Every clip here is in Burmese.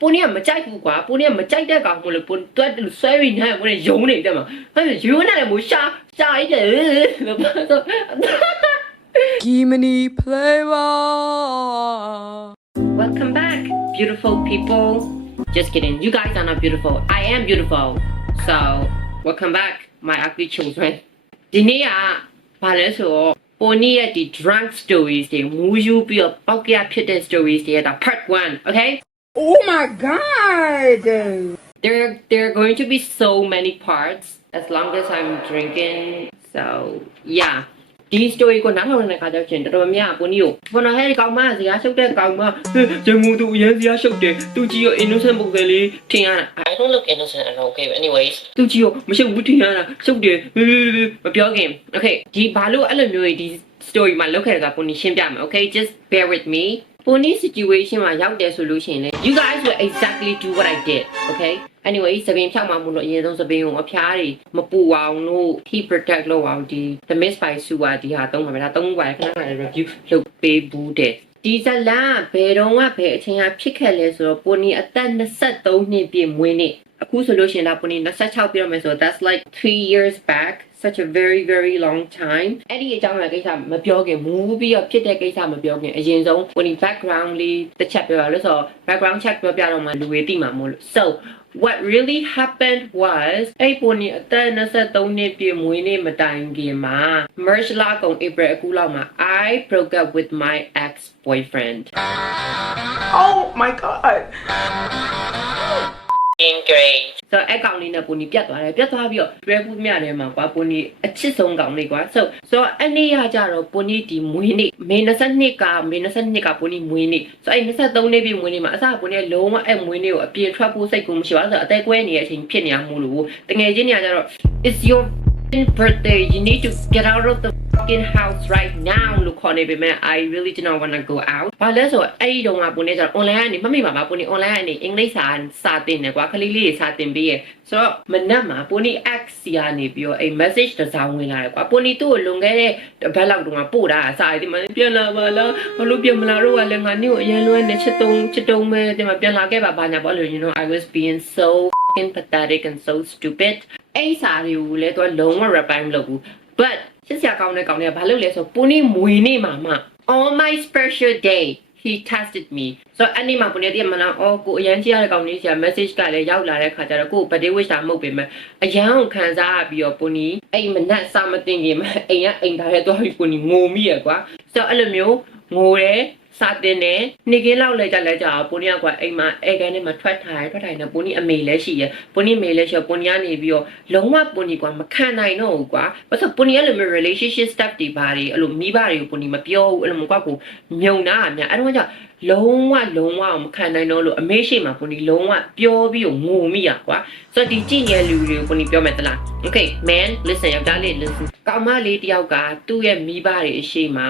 ပိုနီကမကြိုက်ဘူးကွာပိုနီကမကြိုက်တဲ့ကောင်မို့လို့ပိုတွတ်ဆွဲပြီးနေမို့ရုံနေတယ်မှာဟဲ့ယူနေတယ်မို့ရှာရှာရည်လို့ပါတော့ Gimini flavor. Welcome back, beautiful people. Just kidding. You guys are not beautiful. I am beautiful. So, welcome back, my ugly children. ဒီနေ့ကဘာလဲဆိုတော့ပေါ်နီရဲ့ဒီ drunk stories တွေမူယူပြီးတော့ပောက်ကရဖြစ်တဲ့ stories တွေကဒါ part 1 okay Oh my god. there there are going to be so many parts as long as I'm drinking so yeah ဒီ story ကိုနားထောင်နေတဲ့ခါကျတော့တော်တော်များများကိုနီကိုပေါ်နော်ဟဲ့ဒီကောင်မဇာတ်ရှုပ်တဲ့ကောင်မဂျမူသူအရင်ဇာတ်ရှုပ်တယ်သူကြီးရော innocent ပုံစံလေးထင်ရတာ I don't look innocent at all okay but anyways သူကြီးရောမရှုပ်ဘူးထင်ရတာရှုပ်တယ်မပြောခင် okay ဒီဘာလို့အဲ့လိုမျိုးတွေဒီ story မှာလောက်ခဲ့တာကိုနီရှင်းပြမယ် okay just bear with me ပုံနီ situation မှာရောက်တယ်ဆိုလို့ရှိရင်လေ you guys will exactly do what I did okay anyway သပင်ဖြောက်မှာမလို့အရင်ဆုံးသပင်ကိုအဖျားတွေမပူအောင်လို့ heat protect လုပ်အောင်ဒီ the mist by su ကဒီဟာသုံးပါမယ်ဒါသုံးပါရခဏခဏ review လုပ်ပေးဘူးတဲ့ဒီဇလန်ကဘယ်တော့မှဘယ်အချိန်ကဖြစ်ခဲ့လဲဆိုတော့ပုံနီအသက်23နှစ်ပြည့်မွေးနေ့အခုဆိုလို့ရှိရင်ဒါပုံနီ26ပြည့်တော့မယ်ဆိုတော့ that's like 3 years back such a very very long time အဲ့ဒီအကြောင်းအရာကိစ္စမပြောခင်မူပြီးတော့ဖြစ်တဲ့ကိစ္စမပြောခင်အရင်ဆုံးပုံနီ background လေးတစ်ချက်ပြောရလို့ဆိုတော့ background check ပြောပြတော့မှလူတွေသိမှာမို့လို့ so what really happened was အဲ့ပုံနီအသက်23နှစ်ပြည့်မွေးနေ့မတိုင်ခင်မှာ March လကုန် April အခုလောက်မှာ I broke up with my ex boyfriend Oh my god. In grade ဆိုတော့အကောင်လေးနဲ့ပုံနီပြတ်သွားတယ်ပြတ်သွားပြီးတော့တွဲကူးမြတယ်မှာကွာပုံနီအချစ်ဆုံးကောင်လေးကွာဆိုဆိုတော့အဲ့နေ့ရကြတော့ပုံနီဒီမွေးနေ့မေ22ကမေ22ကပုံနီမွေးနေ့ဆိုအဲ့23နေ့ပြည့်မွေးနေ့မှာအစပုံနီလုံးဝအဲ့မွေးနေ့ကိုအပြင်ထွက်ဖို့စိတ်ကူမရှိပါဘူးဆိုတော့အသက်ကွဲနေတဲ့အချိန်ဖြစ်နေရမို့လို့တကယ်ချင်းနေရကြတော့ it's your birthday you need to get out of the fucking house right now လို့ခေါ်နေပေမဲ့ I really do not want to go out ဘာလဲဆိုတော့အဲ့ဒီတုန်းကပုံနေကြတော့ online ကနေမမိပါပါပုံနေ online ကနေအင်္ဂလိပ်စာစာတင်တယ်ကွာခလေးလေးတွေစာတင်ပေးရဆိုတော့မနက်မှာပုံနေ X စီကနေပြီးတော့အဲ့ message တစ်စောင်းဝင်လာတယ်ကွာပုံနေသူ့ကိုလွန်ခဲ့တဲ့တစ်ပတ်လောက်တုန်းကပို့တာစာရီဒီမှာပြန်လာပါလားဘာလို့ပြန်မလာတော့ကလည်းငါနေ့ကိုအရင်လွဲနေချစ်တုံးချစ်တုံးပဲဒီမှာပြန်လာခဲ့ပါဘာညာပေါ့လို့ you know I was being so fucking pathetic and so stupid အဲ့စာတွေကိုလည်းသူကလုံးဝ reply မလုပ်ဘူး but ချစ်စရာကောင်းတဲ့ကောင်တွေကဘာလုပ်လဲဆိုတော့ပူနေမွေနေမှာမှ on my special day he tested me so အဲ့ဒီမှာပူနေတည်းမလားအော်ကိုအရန်ကြီးရတဲ့ကောင်လေးဆရာ message ကလည်းရောက်လာတဲ့ခါကျတော့ကို birthday wish တာမဟုတ်ပေမဲ့အရန်ကိုခံစားရပြီးတော့ပူနေအဲ့မနက်စာမတင်ခင်မှာအိမ်ကအိမ်သားရဲ့သွားပြီးပူနေငိုမိရကွာ so အဲ့လိုမျိုးငိုတယ် စာတင်တယ်နေကင်းလောက်လဲကြလဲကြအောင်ပိုနီကကွာအိမ်မှာအဲကန်ထဲမှာထွက်ထားတယ်ထွက်ထားတယ်ပိုနီအမေလည်းရှိရပိုနီမေလည်းရှိရပိုနီကနေပြီးတော့လုံးဝပိုနီကွာမခံနိုင်တော့ဘူးကွာဘာလို့ပိုနီကလည်း relationship stuff တွေဘာတွေအဲ့လိုမိဘတွေကိုပိုနီမပြောဘူးအဲ့လိုမကွာကိုမြုံနာအများအဲ့တော့ကြောင့်လုံးဝလုံးဝမခံနိုင်တော့လို့အမေရှိမှပိုနီလုံးဝပြောပြီးတော့ငိုမိရကွာဆိုတော့ဒီကြည့်နေတဲ့လူတွေကိုပိုနီပြောမယ်တလား okay man listen ယောက်ျားလေး listen ကောင်မလေးတယောက်ကသူ့ရဲ့မိဘတွေအရှိမှ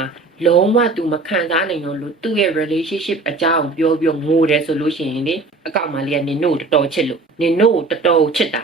လုံးဝသူမခံစားနိုင်တော့လို့သူ့ရဲ့ relationship အကြောင်းပြောပြောငိုတယ်ဆိုလို့ရှိရင်လေအကောက်မလေးကနင်တို့ကိုတော်တော်ချစ်လို့နင်တို့ကိုတော်တော်ချစ်တာ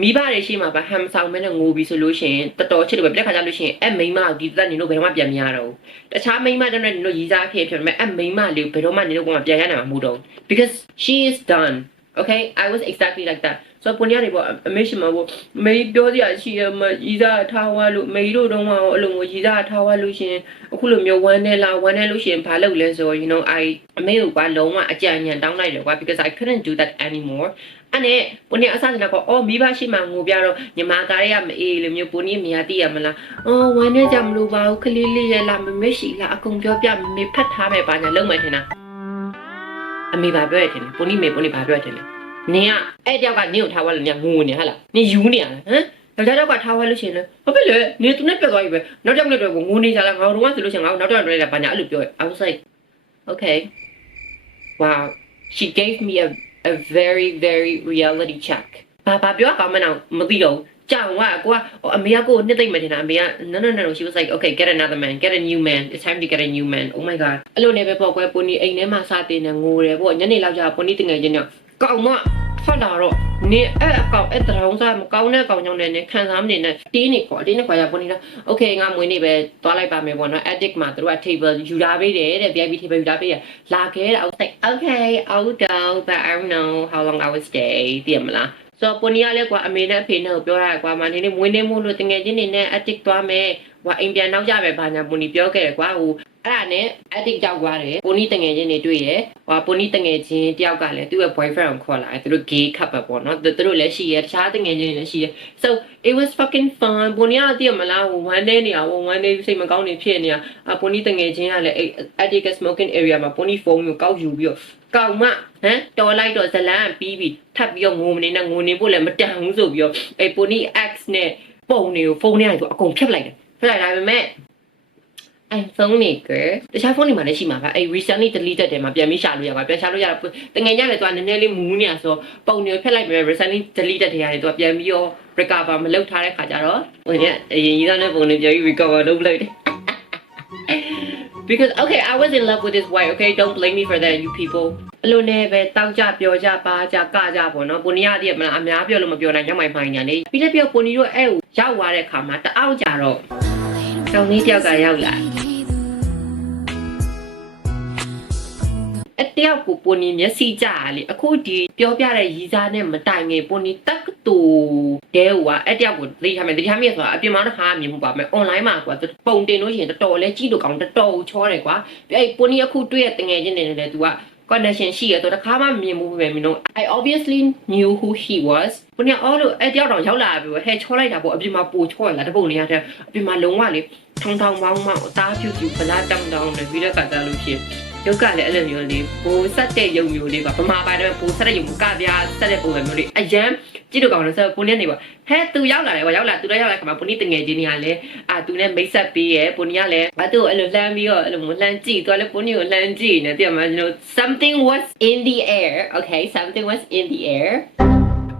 မိဘတွေရှိမှပါဟမ်ဆောင်မဲနဲ့ငိုပြီးဆိုလို့ရှိရင်တော်တော်ချစ်လို့ပဲပြက်ခါကြလို့ရှိရင်အဲ့မိန်းမကိုဒီတက်နင်တို့ဘယ်တော့မှပြန်မရတော့ဘူးတခြားမိန်းမတွေနဲ့နင်တို့ရီးစားဖြစ်ဖြစ်မယ်အဲ့မိန်းမလေးကိုဘယ်တော့မှနင်တို့ကမှပြန်ရနိုင်မှာမဟုတ်တော့ဘူး because she is done okay i was exactly like that ဆိုတော့ပုံရတယ်ပေါ့အမေရှိမှာပေါ့မေပြောစရာရှိရမရီးစားထားဝါလို့မေတို့တုံးကရောအဲ့လိုမျိုးရီးစားထားဝါလို့ရှင်အခုလိုမျိုးဝမ်းနေလားဝမ်းနေလို့ရှင်ဘာလုပ်လဲဆိုတော့ you know i အမေကိုကလုံးဝအကြံဉာဏ်တောင်းလိုက်တယ်ကွာ because i couldn't do that anymore အဲ့နဲ့ပုံနေအဆန်ကတော့အော်မိဘရှိမှငိုပြတော့ညီမကားတွေကမအေးလိုမျိုးပုံနေမရသိရမလားအော်ဝမ်းနေကြမလို့ပါဘူးခလေးလေးရဲ့လားမမေရှိလားအကုန်ပြောပြမမေဖတ်ထားမယ်ပါညာလုံးမယ်ထင်တာအမေဘာပြောရထင်လဲပုံနေမေပုံနေဘာပြောရထင်လဲ နင်ကအဲ့တယောက်ကနင့်ကိုထားသွားလို့နင်ကငိုနေဟာလားနင်ယူနေရလားဟမ်ယောက်ျားတော့ကထားသွားလို့ရှိရင်လည်းဘာဖြစ်လဲနင်သူနဲ့ပြတ်သွားပြီပဲနောက်တစ်ယောက်နဲ့တော့ငိုနေကြလားငါတို့ကဆိုလို့ရှိရင်ငါတို့နောက်တစ်ယောက်နဲ့လည်းဘာညာအဲ့လိုပြောရ I was like okay wow she gave me a a very very reality check ဘာဘာပြောကောင်းမနာမသိတော့ကြောင်ကကိုကအမေကကိုနှစ်သိမ့်မယ်ထင်တာအမေက no no no no she was like okay get another man get a new man it's time to get a new man oh my god အဲ့လိုနဲ့ပဲပေါ့ကွယ်ပူနီအိမ်ထဲမှာစတင်နေငိုတယ်ပေါ့ညနေလောက်ကျပူနီတငယ်ချင်းညကောက်မ ထွက်လာတော့နေအဲ့အကောင်အဲ့တရောင်းစားမကောင်းတဲ့ကောင်ကြောင့်လည်းခံစားမနေနဲ့တင်းနေခေါ်တင်းနေခေါ်ရပေါ်နေတာ okay ငါမွေးနေပဲသွားလိုက်ပါမယ်ပေါ့နော် attic မှာသူတို့က table ယူလာပေးတယ်တဲ့ VIP table ယူလာပေးရလာခဲ့တဲ့ outside okay out down but i don't know how long i will stay တည်မလားဆိုတော့ပုံနီရလဲကွာအမေနဲ့အဖေနဲ့ကိုပြောရကွာမနေနေမွေးနေမို့လို့တငယ်ချင်းတွေနဲ့ attic သွားမယ်ဟိုအိမ်ပြန်နောက်ကြပဲဘာညာပုံနီပြောခဲ့တယ်ကွာဟို အဲ့ဒါနဲ့ addict ကြောက်သွားတယ်ပိုနီတငယ်ချင်းတွေတွေ့ရဟိုပိုနီတငယ်ချင်းတယောက်ကလည်းသူ့ရဲ့ boyfriend ကိုခေါ်လာတယ်သူတို့ gay couple ပေါ့နော်သူတို့လည်းရှိရတခြားတငယ်ချင်းတွေလည်းရှိရ so it was fucking fun ပိုနီကတည်းကမလားဟို one day နေရဟို one day စိတ်မကောင်းနေဖြစ်နေရအပိုနီတငယ်ချင်းကလည်းအဲ့ addict smoking area မှာပိုနီဖုန်းကိုကောက်ယူပြီးတော့ကောင်မဟမ်တော်လိုက်တော့ဇလန်းပြီးပြီးထပ်ပြီးတော့ငိုမနေနဲ့ငိုနေဖို့လည်းမတန်ဘူးဆိုပြီးတော့အဲ့ပိုနီ X နဲ့ပုံတွေကိုဖုန်းထဲကနေသူအကုန်ဖြတ်လိုက်တယ်ဖြတ်လိုက်တာပဲမဲ့ iPhone နေကတခြားဖုန်းတွေမှာလည်းရှိမှာပါအဲ့ recently deleted တယ်မှာပြန်ပြီးရှာလို့ရပါပြန်ရှာလို့ရတာတကယ်ညလည်းသူကနည်းနည်းလေးမူးနေတာဆိုပုံတွေဖက်လိုက်မယ် recently deleted တွေရတယ်သူကပြန်ပြီးတော့ recover မလုပ်ထားတဲ့ခါကျတော့ဟိုညအရင်ကြီးသားနဲ့ပုံတွေပြန်ပြီး recover လုပ်လိုက်တယ် because okay I was in love with this white okay don't blame me for that you people အလိုနဲ့ပဲတောက်ကြပြောကြပါကြကကြပေါ့နော်ပုံနီရတည်းမလားအများပြောလို့မပြောနိုင်ညမိုင်မိုင်ညာလေပြီးလည်းပြောပုံနီတို့အဲ့ကိုရောက်သွားတဲ့ခါမှာတအောက်ကြတော့ တောင်လေးတယောက်ကရောက်လာအတယောက်ကိုပုံနေမျက်စိကြရလေအခုဒီပြောပြတဲ့ရီစားနဲ့မတိုင်ငယ်ပုံနေတက္ကတူတဲဟွာအတယောက်ကိုသိထားမယ်သိထားမယ်ဆိုတာအပြင်မှာတစ်ခါမြင်မှုပါမယ် online မှာကွာပုံတင်လို့ရှိရင်တော်တော်လဲကြည့်လို့ကောင်းတော်တော်ချောတယ်ကွာအဲ့ပုံနေအခုတွေ့ရတငယ်ချင်းနေတယ်လေ तू က connection ရှိရတော့တစ်ခါမှမြင်မှုပဲမင်းတို့ I obviously knew who he was ဘုညာအော်လို့အဲ့တယောက်တော့ရောက်လာပြီဟဲချောလိုက်တာပေါ့အပြင်မှာပိုချောရလားတပုတ်နေရတဲ့အပြင်မှာလုံးဝလေထောင်းထောင်းပေါင်းပေါင်းအသားဖြူဖြူဗလာတောင်းတောင်းနဲ့ပြီးတော့ကကြလို့ရှိရင် ရုပ်ကလည်းအဲ့လိုမျိုးလေးပိုဆက်တဲ့ရုပ်မျိုးလေးပါဗမာပိုင်းတော့ပိုဆက်တဲ့ရုပ်ကပြားဆက်တဲ့ပုံစံမျိုးလေးအရန်ကြည့်လို့ကောင်းတယ်ဆိုတော့ပုံနဲ့နေပါဟဲသူရောက်လာတယ်ကွာရောက်လာသူလည်းရောက်လာခါမှာပုံနီတငယ်ချင်းတွေကလည်းအာသူနဲ့မိတ်ဆက်ပေးရပုံနီကလည်းအတူအဲ့လိုလှမ်းပြီးတော့အဲ့လိုမျိုးလှမ်းကြည့်သူကလည်းပုံနီကိုလှမ်းကြည့်နေတယ်မှာကျွန်တော် something was in the air okay something was in the air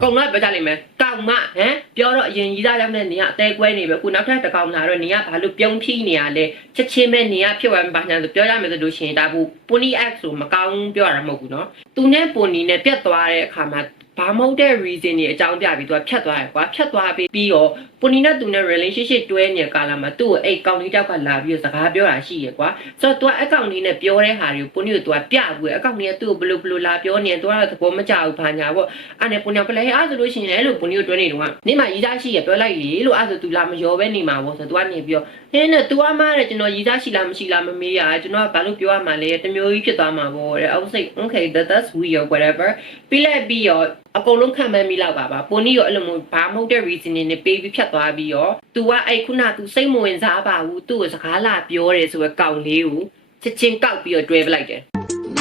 ကုံမပြောကြလိမ့်မယ်ကောင်မဟမ်ပြောတော့အရင်ကြီးသားရောက်တဲ့နေရအသေးကွဲနေပဲခုနောက်ထပ်တကောင်လာတော့နေရဘာလို့ပြုံးဖြီးနေရလဲချက်ချင်းပဲနေရဖြစ်သွားမှာဘာညာဆိုပြောရမယ်ဆိုလို့ရှိရင်ဒါဘူးပိုနီအက်ဆိုမကောင်းပြောရမှာမဟုတ်ဘူးနော်သူနဲ့ပိုနီနဲ့ပြတ်သွားတဲ့အခါမှာ ဘာမဟုတ်တဲ့ reason တွေအကြောင်းပြပြီးသူကဖြတ်သွားတယ်ကွာဖြတ်သွားပြီးပြီးတော့ပူနီနဲ့သူနဲ့ relationship တွဲနေတဲ့ကာလမှာသူ့ကိုအဲ့ကောင်လေးတောက်ကလာပြီးတော့စကားပြောတာရှိရကွာဆိုတော့သူကအကောင်လေးနဲ့ပြောတဲ့ဟာတွေကိုပူနီကိုသူကပြဘူးအကောင်လေးကသူ့ကိုဘလို့ဘလို့လာပြောနေတယ်သူကတော့သဘောမကျဘူးဘာညာပေါ့အဲ့နဲ့ပူနီကပလဲအဲ့ဆိုလို့ရှိရင်လည်းလို့ပူနီကိုတွဲနေတော့ကနေမှာရီးသားရှိရပြောလိုက်လေလို့အဲ့ဆိုသူလာမရောပဲနေမှာပေါ့ဆိုတော့သူကနေပြီးတော့ဟင်းနဲ့ तू အမားတဲ့ကျွန်တော်ရီးသားရှိလားမရှိလားမမေးရကျွန်တော်ကဘာလို့ပြောရမှာလဲတမျိုးကြီးဖြစ်သွားမှာပေါ့တဲ့ I was like okay that that's weird whatever ပြီးလိုက်ပြီးတော့ အကုန်လုံးခံမှန်းမိလောက်ပါပါပိုနီရောအဲ့လိုမျိုးဘာမဟုတ်တဲ့ reasoning နဲ့ပေးပြီးဖြတ်သွားပြီးရော तू ကအဲ့ခုန तू စိတ်မဝင်စားပါဘူးသူ့ကိုစကားလာပြောတယ်ဆိုရယ်ကောင်လေးကိုချက်ချင်းကောက်ပြီးတော့တွဲပလိုက်တယ်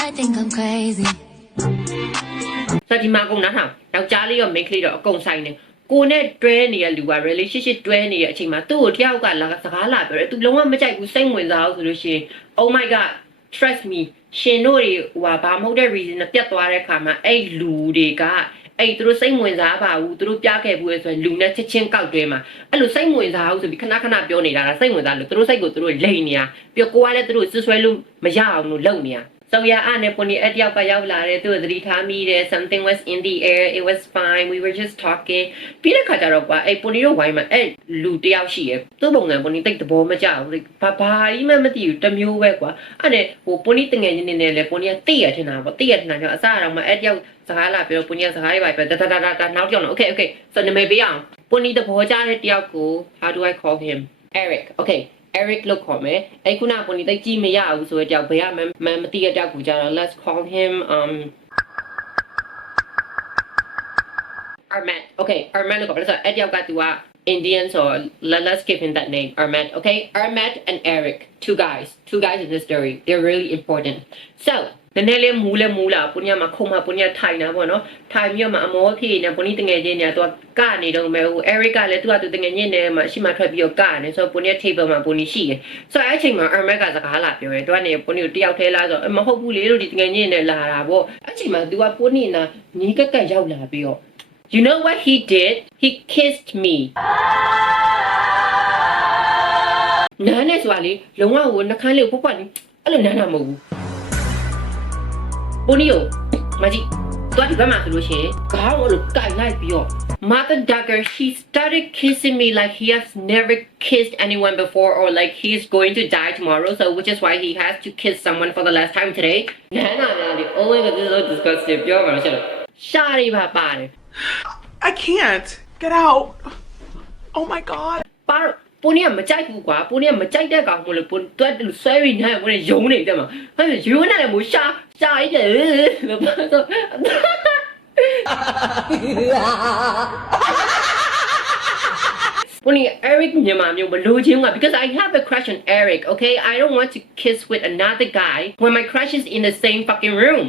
I think I'm crazy ဆိုဒီမှာကုန်နားထောင်ယောက်ျားလေးရောမိန်းကလေးတော့အကုန်ဆိုင်နေကိုနဲ့တွဲနေတဲ့လူက relationship တွဲနေတဲ့အချိန်မှာသူ့ကိုတယောက်ကလာစကားလာပြောတယ်သူလုံးဝမကြိုက်ဘူးစိတ်ဝင်စားဘူးဆိုလို့ရှိရင် oh my god trust me ရှင်တို့တွေဟိုဘာမဟုတ်တဲ့ reason နဲ့ပြတ်သွားတဲ့ခါမှာအဲ့လူတွေက အဲ့သူတို့စိတ်ဝင်စားပါဘူးသူတို့ပြခဲ့ဘူးဆိုရင်လူနဲ့ချက်ချင်းကောက်တွဲမှာအဲ့လိုစိတ်ဝင်စားဘူးဆိုပြီးခဏခဏပြောနေတာဒါစိတ်ဝင်စားလို့သူတို့စိတ်ကိုသူတို့လိန်နေတာပြီးတော့ကိုကလည်းသူတို့ဆွဆွဲလို့မရအောင်လို့လုပ်နေတာ So yeah အဲ့နဲ့ပုံနေအတယောက်ကရောက်လာတယ်သူသတိထားမိတယ် something was in the air it was fine we were just talking ပြီးတဲ့ခါကျတော့ကွာအဲ့ပုံနေတော့ဝိုင်းမှာအဲ့လူတယောက်ရှိရယ်သူ့ပုံစံပုံနေတိတ်သဘောမကျဘူးလေဘာဘာကြီးမှမသိဘူးတစ်မျိုးပဲကွာအဲ့နဲ့ဟိုပုံနေတငယ်ချင်းနေနဲ့လေပုံနေကတိရထင်တာပေါ့တိရထင်တာကြောင့်အစအတော့မှအဲ့တယောက် စကားလာပြောပုံနေကစကားတွေပါပြောဒါဒါဒါဒါနောက်ကြောင်တော့ okay okay so နမေပေးအောင်ပုံနေသဘောကျတဲ့တယောက်ကို how do i call him Eric okay Eric လို့ခေါ်မယ်အဲ့ခုနကပုံနေတိတ်ကြည့်မရဘူးဆိုတဲ့တယောက်ဘယ်ကမှမမသိတဲ့တယောက်ကိုကြတော့ let's call him um Armand okay Armand လို့ခေါ်ပါလားဆိုတော့အဲ့တယောက်ကသူက Indian so let, let's give him that name Armand okay Armand and Eric two guys two guys in this story they're really important so နည်းနည်းလေးမူးလဲမူးလာပုညမှာခုံမပုညထိုင်တာပေါ့နော်ထိုင်ပြီးတော့မှအမောဖြစ်နေပုညတငယ်ချင်းညာတော့ကနေတော့မယ်ဟို Eric ကလည်းသူကသူတငယ်ချင်းနဲ့မှရှိမှထွက်ပြီးတော့ကနေဆိုတော့ပုည table မှာပုညရှိတယ်ဆိုတော့အဲ့ချိန်မှာ Armand ကစကားလာပြောတယ်သူကနေပုညကိုတယောက်ထဲလာဆိုတော့မဟုတ်ဘူးလေလို့ဒီတငယ်ချင်းနဲ့လာတာပေါ့အဲ့ချိန်မှာသူကပုညနာညီးကက်ကက်ရောက်လာပြီးတော့ You know what he did? He kissed me. နန်းနဲ့ဆိုတာလေလုံးဝကိုနှခမ်းလေးကိုဖွက်ဖွက်လေးအဲ့လိုနန်းတာမဟုတ်ဘူး။ ပိုနီယိုမကြီး ဒီဘက်မှာဆိုလို့ရှိရင်ခေါင်းကိုလိုကိုင်လိုက်ပြီးတော့ Mother Dagger he started kissing me like he has never kissed anyone before or like he's going to die tomorrow so which is why he has to kiss someone for the last time today နန်းနာနာလေး oh my god this is so disgusting ပြောပါလို့ရှိတယ်ရှားရီပါပါတယ် I can't. Get out. Oh my god. ပါတော့ ပိုနီကမကြိုက်ဘူးကွာပိုနီကမကြိုက်တဲ့ကောင်မလို့ပိုတွတ်တယ်လို့ဆွဲပြီးနေပိုနီယုံနေတယ်မှာအဲ့ဒါယုံနေတယ်မို့ရှာရှာရည်တယ်လို့ပါတော့ When Eric မြန်မာမျိုးမလို့ချင်းက because I have a crush on Eric okay I don't want to kiss with another guy when my crush is in the same fucking room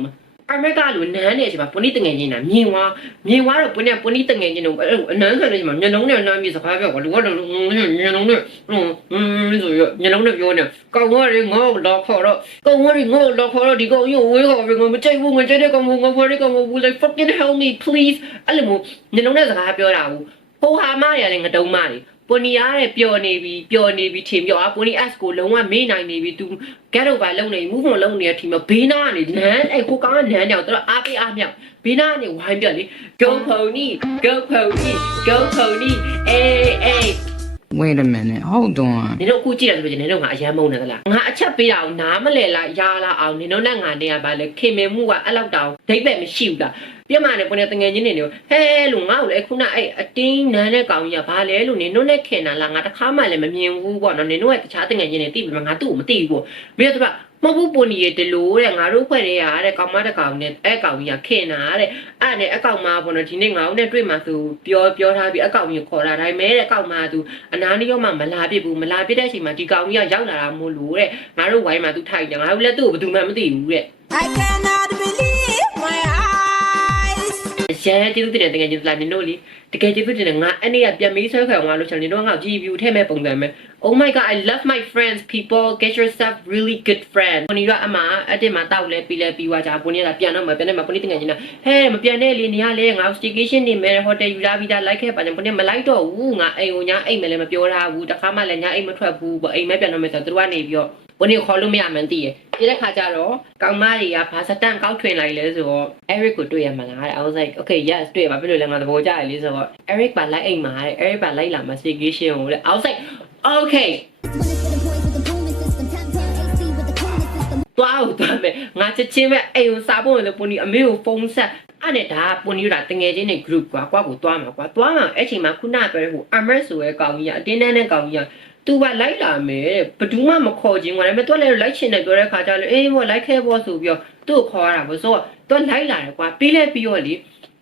အမေကလိုနန်းနေချိန်မှာပွန်နီတငယ်ချင်းတာမြင်သွားမြင်သွားတော့ပွန်နီကပွန်နီတငယ်ချင်းတို့အနန်းဆန်နေချိန်မှာမျက်လုံးနဲ့နမ်းပြီးစကားပြောကွာလူကတော့မျက်လုံးနဲ့ဟွန်းဆိုရမျက်လုံးနဲ့ပြောနေကောင်ကရေငေါ့တော့ခေါ်တော့ကောင်ကရေငေါ့တော့ခေါ်တော့ဒီကောင်ရုပ်ဝေးခေါ်ပြီးငါမကြိုက်ဘူးငါကြိုက်တဲ့ကောင်ကငါဖွားတဲ့ကောင်က like fucking help me please အဲ့လိုမျိုးမျက်လုံးနဲ့စကားပြောတာဘူးဟိုဟာမရလည်းငတုံးမတွေ ပွန်နီရတဲ့ပျော်နေပြီပျော်နေပြီထင်ပြောอ่ะပွန်နီ S ကိုလုံးဝမေ့နိုင်နေပြီ तू get over လုံးနေ move on လုံးနေတဲ့ထင်ပြောဘေးနာကနေလမ်းအဲ့ကိုကောင်းကလမ်းကြောင်တော်အားပေးအားမြောက်ဘေးနာကနေဝိုင်းပြလေ go pony go pony go pony အေးအေး Wait a minute. Hold on. နင်တို့အခုကြည့်တယ်ဆိုရင်နင်တို့ငါအယမ်းမုန်းနေသလားငါအချက်ပေးတာကိုနားမလဲလားရာလားအောင်နင်တို့နဲ့ငါနေရပါလေခင်မင်မှုကအဲ့လောက်တောင်ဒိတ်ပဲမရှိဘူးလားပြမနဲ့ပွန်နေတငယ်ချင်းနေနေဟဲလို့ငါ့ကိုလည်းခုနအဲ့အတင်းနန်းတဲ့ကောင်ကြီးကဘာလဲလို့နင်တို့နဲ့ခင်တာလားငါတခါမှလည်းမမြင်ဘူးပေါ့နော်နင်တို့ရဲ့တခြားတငယ်ချင်းတွေသိပြီမငါသူ့ကိုမသိဘူးပေါ့ပြီးတော့သူက မဟုတ်ဘူးပွန်ကြီးတလို့တဲ့ငါတို့ဖွဲ့တဲ့ရတဲ့ကောင်မတစ်ကောင်နဲ့အဲ့ကောင်ကြီးကခင်တာတဲ့အဲ့နဲ့အကောင်မပေါ့နော်ဒီနေ့ငါ့ကိုနဲ့တွေ့မှဆိုပြောပြောထားပြီးအကောင်ကြီးခေါ်တာဒါပေမဲ့တဲ့အကောင်မကသူအနာနီရောမှမလာပြစ်ဘူးမလာပြစ်တဲ့အချိန်မှာဒီကောင်ကြီးကရောက်လာတာမို့လို့တဲ့ငါတို့ဝိုင်းမှာသူထိုင်တယ်ငါတို့လည်းသူ့ကိုဘယ်သူမှမသိဘူးတဲ့ I cannot believe my eyes. ရန်ကျေးဇူးတင်တဲ့တကယ်ကျေးဇူးလားနင်တို့လေတကယ်ကျေးဇူးတင်တယ်ငါအဲ့နေ့ကပြန်မေးဆွဲခေါ်သွားလို့ရှင်နင်တို့ကငါကြည် view ထဲမဲ့ပုံစံမဲ့ Oh my god I love my friends people get yourself really good friend ပနီကအမအဲ့တင်မှာတောက်လဲပြီးလဲပြီးွားကြပနီကပြန်တော့မပြန်နဲ့မပနီတကယ်ချင်းလားဟဲ့မပြန်နဲ့လေနေရလေငါ staycation နေမယ်ဟိုတယ်ယူလာပြီးသားလိုက်ခဲ့ပါကြပနီမလိုက်တော့ဘူးငါအိမ်ကိုညာအိမ်မယ်လည်းမပြောထားဘူးတခါမှလည်းညာအိမ်မထွက်ဘူးပေါ့အိမ်မဲပြန်တော့မယ်ဆိုတော့သူတို့ကနေပြီးတော့ ဘယ်နေခေါ်လို့မရမှန်းသိရပြတဲ့ခါကျတော့ကောင်မတွေကဘာစတန်ကောက်ထွင်လိုက်လဲဆိုတော့ Eric ကိုတွေ့ရမှာလားတဲ့ I was like okay yes တွေ့ရမှာဖြစ်လို့လည်းငါသဘောကျတယ်လေဆိုတော့ Eric ပါလိုက်အိမ်မှာတဲ့ Eric ပါလိုက်လာမှာ staycation ကိုတဲ့ I was like okay သွားဦးသွားမယ်ငါချက်ချင်းပဲအိမ်ကိုစားဖို့လည်းပွန်ဒီအမေကိုဖုန်းဆက်အဲ့နဲ့ဒါပွန်ဒီတာတငယ်ချင်းတွေ group ကွာကွာကိုသွားမှာကွာသွားမှာအဲ့ချိန်မှာခုနပြောတဲ့ဟို Amrit ဆိုရဲကောင်ကြီးကအတင်းတန်းတဲ့ကောင်ကြီးက သူကလိုက်လာမယ်တဲ့ဘယ်သူမှမခေါ်ခြင်းကွာဒါပေမဲ့သူကလည်းလိုက်ချင်တယ်ပြောတဲ့ခါကျတော့အေးဘောလိုက်ခဲ့ဘောဆိုပြီးတော့သူ့ကိုခေါ်ရတာပေါ့ဆိုတော့သူကလိုက်လာတယ်ကွာပြီးလဲပြီးတော့လေ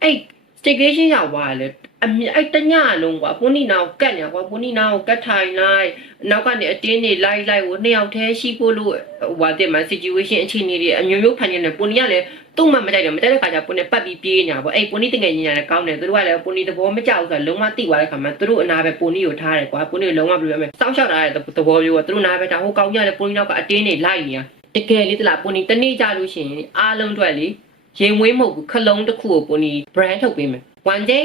အဲ့ staycation ရောက်သွားတယ် အမြအဲ့တညလုံးကွာပွန်နီနာကိုကတ်ညာကွာပွန်နီနာကိုကတ်ထိုင်လိုက်နောက်ကနေအတင်းနေလိုက်လိုက်ကိုနှစ်ယောက်တည်းရှိဖို့လို့ဟိုတဲ့မှာ situation အခြေအနေတွေအမျိုးမျိုးဖန်နေတယ်ပွန်နီကလည်းသူ့မှမကြိုက်တယ်မကြိုက်တဲ့ခါကျပွန်နီပတ်ပြီးပြေးညာပေါ့အဲ့ပွန်နီတကယ်ညညာလည်းကောင်းတယ်သူတို့ကလည်းပွန်နီသဘောမကျဘူးဆိုတာလုံးဝသိသွားတဲ့ခါမှာသူတို့အနာပဲပွန်နီကိုထားတယ်ကွာပွန်နီကိုလုံးဝဘယ်လိုလဲစောင့်ရှောက်ထားတဲ့သဘောမျိုးကသူတို့နာပဲဒါဟိုကောင်းကြတယ်ပွန်နီနောက်ကအတင်းနေလိုက်နေတာတကယ်လေးတလားပွန်နီတနေ့ကြလို့ရှိရင်အားလုံးအတွက်လေရင်ဝေးမဟုတ်ဘူးခလုံးတစ်ခုကိုပွန်နီ brand ထုတ်ပေးမယ် one day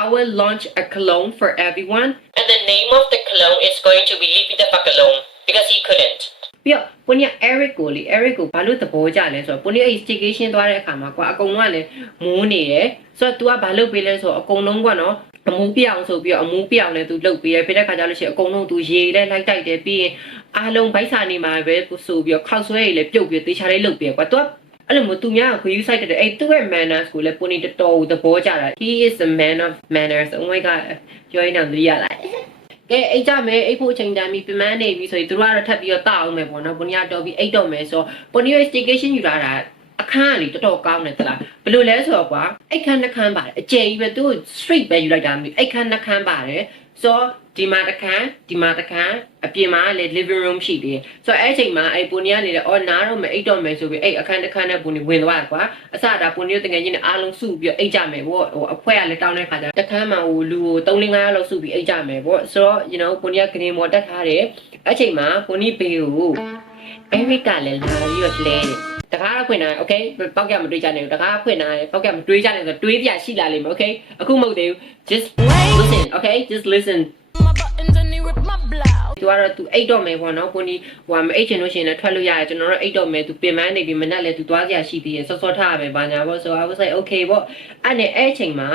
I will launch a cologne for everyone and the name of the cologne is going to be Leave Me the fuck alone because he couldn't ပြီးတော့ပွန်ကြီး Eric ကိုလေ Eric ကိုဘာလို့သဘောကျလဲဆိုတော့ပွန်ကြီးအဲ့ staycation သွားတဲ့အခါမှာကွာအကုန်လုံးကလည်းမိုးနေတယ်ဆိုတော့ तू ကဘာလုပ်ပေးလဲဆိုတော့အကုန်လုံးကနော်အမူပြအောင်ဆိုပြီးတော့အမူပြအောင်လဲ तू လုပ်ပေးတယ်ဖြစ်တဲ့ခါကျလို့ရှိရင်အကုန်လုံး तू ရေလဲလိုက်တိုက်တယ်ပြီးရင်အားလုံးဗိုက်စာနေမှာပဲဆိုပြီးတော့ခောက်ဆွဲရည်လဲပြုတ်ပြီးတေချာလေးလုပ်ပေးကွာ तू အဲ့လိုမျိုးသူများကိုခရီးဆိုင်တဲ့အဲ့သူ့ရဲ့ manners ကိုလည်းပွန်နေတော်တော်သဘောကျတာ he is a man of manners oh my god ပြောရင်တော့သတိရလာကဲအိတ်ကြမယ်အိတ်ဖို့ချိန်တန်ပြီပြမန်းနေပြီဆိုရင်သူတို့ကတော့ထပ်ပြီးတော့တအောင်မယ်ပေါ့နော်ပွန်နီကတော့ပြီးအိတ်တော့မယ်ဆိုတော့ပွန်နီရဲ့ staycation ယူလာတာအခန်းကလေတော်တော်ကောင်းတယ်တလားဘယ်လိုလဲဆိုတော့ကွာအိတ်ခန်းနှစ်ခန်းပါတယ်အကျယ်ကြီးပဲသူ straight ပဲယူလိုက်တာမျိုးအိတ်ခန်းနှစ်ခန်းပါတယ် ဆိုတော့ဒီမှာတစ်ခန်းဒီမှာတစ်ခန်းအပြင်မှာလည်း living room ရှိသေးတယ်ဆိုတော့အဲ့အချိန်မှာအဲ့ပုံနီကနေလည်းအော်နားတော့မယ်အိတ်တော့မယ်ဆိုပြီးအဲ့အခန်းတစ်ခန်းနဲ့ပုံနီဝင်သွားတာကွာအစဒါပုံနီတို့တကယ်ချင်းနဲ့အားလုံးစုပြီးအိတ်ကြမယ်ပေါ့ဟိုအဖွဲကလည်းတောင်းတဲ့ခါကျတစ်ခန်းမှာဟိုလူကို3 5 5လောက်စုပြီးအိတ်ကြမယ်ပေါ့ဆိုတော့ you know ပုံနီကဂရင်မော်တက်ထားတယ်အဲ့ချိန်မှာပုံနီဘေးကို Eric ကလည်းလာပြီးတော့လဲတယ် တကားတော့ဖွင့်လာတယ် okay ပောက်ကမတွေးကြနဲ့တကားဖွင့်လာတယ်ပောက်ကမတွေးကြနဲ့ဆိုတွေးပြရှိလာလိမ့်မယ် okay အခုမဟုတ်သေးဘူး just listen okay just listen My buttons and he rip my blouse. သူကတော့ तू အိတ်တော့မယ်ပေါ့နော်ကိုနီဟိုကမအိတ်ချင်လို့ရှိရင်လည်းထွက်လို့ရတယ်ကျွန်တော်တို့အိတ်တော့မယ် तू ပင်မနေပြီမနဲ့လည်း तू သွားစရာရှိသေးတယ်စောစောထားရမယ်ဘာညာပေါ့ဆို I was like okay ပေါ့အဲ့နဲ့အဲ့အချိန်မှာ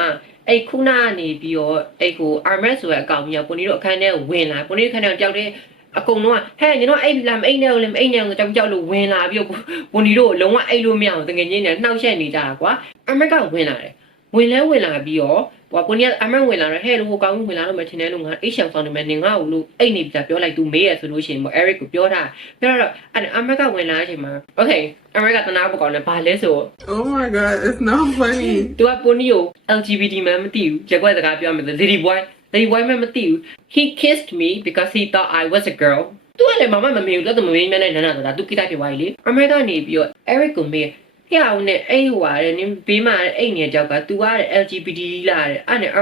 အဲ့ခုနကနေပြီးတော့အဲ့ကို Armret ဆိုတဲ့အကောင်ကြီးကကိုနီတို့အခန်းထဲဝင်လာကိုနီအခန်းထဲကြောက်တဲ့ အကုန်လုံးကဟဲ့ညီတို့အိတ်ပြီလားမအိတ်နဲ့လည်းမအိတ်နဲ့ဆိုကြောက်ကြောက်လို့ဝင်လာပြီးတော့ကိုနီတို့လုံးဝအိတ်လို့မရအောင်တကယ်ချင်းနဲ့နှောက်ရှက်နေကြတာကွာ Armret ကဝင်လာတယ်ဝင်လဲဝင်လာပြီးတော့ဟိုကိုနီကအမန်ဝင်လာတော့ဟဲ့လို့ဟိုကောင်ဝင်လာတော့မထင်တယ်လို့ငါအိတ်ရှောင်ဆောင်နေမယ်နေငါ့ကိုလို့အိတ်နေပြီပြောလိုက် तू မေးရဆိုလို့ရှိရင်ပေါ့ Eric ကိုပြောတာပြောတော့အဲ့အမန်ကဝင်လာတဲ့အချိန်မှာ Okay အမန်ကတနာပကောင်းတယ်ဘာလဲဆို Oh my god, it's not funny. तू ကပိုနီကို LGBT မှမသိဘူးရက်ွက်စကားပြောမယ် Lady Boy Lady Boy မှမသိဘူး He kissed me because he thought I was a girl သူကလည်းမမမမေဘူးတော့မမေးမြန်းနဲ့နာနာဆိုတာသူကိတဖြစ်သွားပြီလေအမေကနေပြီးတော့ Eric ကိုမေးဟဲ့အောင်နဲ့အဲ့ဟွာတဲ့နင်ဘေးမှာအဲ့နေကြောက်က तू ကတဲ့ LGBT လာတဲ့အဲ့နဲ့